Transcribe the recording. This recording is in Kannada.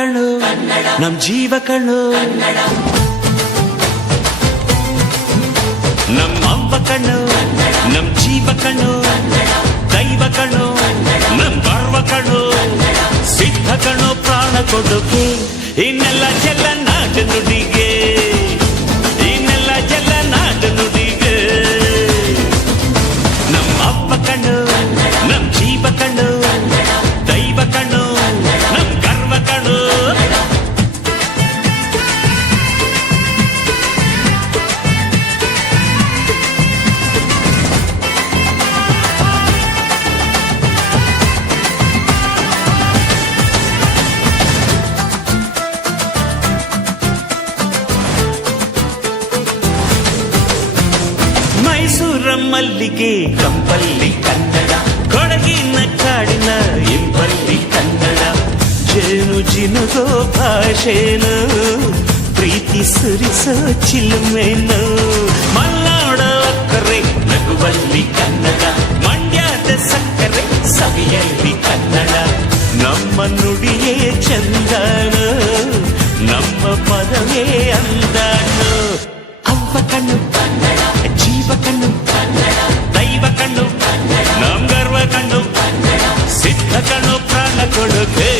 ಕಣ್ಣು ನಮ್ ಜೀವ ಕಣ್ಣು ನಮ್ಮ ಅವ್ವ ಕಣ್ಣು ನಮ್ ಜೀವ ಕಣ್ಣು ದೈವ ಕಣ್ಣು ನಮ್ ಗರ್ವ ಕಣ್ಣು ಸಿದ್ಧ ಕಣ್ಣು ಪ್ರಾಣ ಕೊಡುಗೆ ಇನ್ನೆಲ್ಲ ಚೆಲ್ಲ ನಾಡು ನುಡಿಗೆ ಇನ್ನೆಲ್ಲ ಚೆಲ್ಲ ನಾಡು ನುಡಿಗೆ ನಮ್ಮ ಅವ್ವ ಕಣ್ಣು ನಮ್ ಜೀವ ಕಣ್ಣು ದೈವ ಕಣ್ಣು ನಮ್ ಗರ್ವ ಕಣ್ಣು ಮೈಸೂರ ಮಲ್ಲಿಗೆ ಕಂಪಲ್ಲಿ ಕನ್ನಡ ಕೊಡಗಿನ ಕಾಡಿನ ಇಂಪಲ್ಲಿ ಕನ್ನಡ ಜೇನು ಜಿನುಗೋ ಭಾಷೆನು ಪ್ರೀತಿ ಸುರಿಸೋ ಚಿಲುಮೆನು ಮಲ್ನಾಡ ಅಕ್ಕರೆ ನಗುವಲ್ಲಿ ಕನ್ನಡ ಮಂಡ್ಯದ ಸಕ್ಕರೆ ಸವಿಯಲ್ಲಿ ಕನ್ನಡ ನಮ್ಮ ನುಡಿಯೇ ಚಂದನು ನಮ್ಮ ಪದವೇ ಅಂದನು ಅವ್ವ ಕಣ್ಣು ಜೀವ ಕಣ್ಣು ದೈವ ಕಣ್ಣು ನಮ್ ಗರ್ವ ಕಣ್ಣು ಸಿದ್ಧ ಕಣ್ಣು ಪ್ರಾಣ ಕೊಡುಗೆ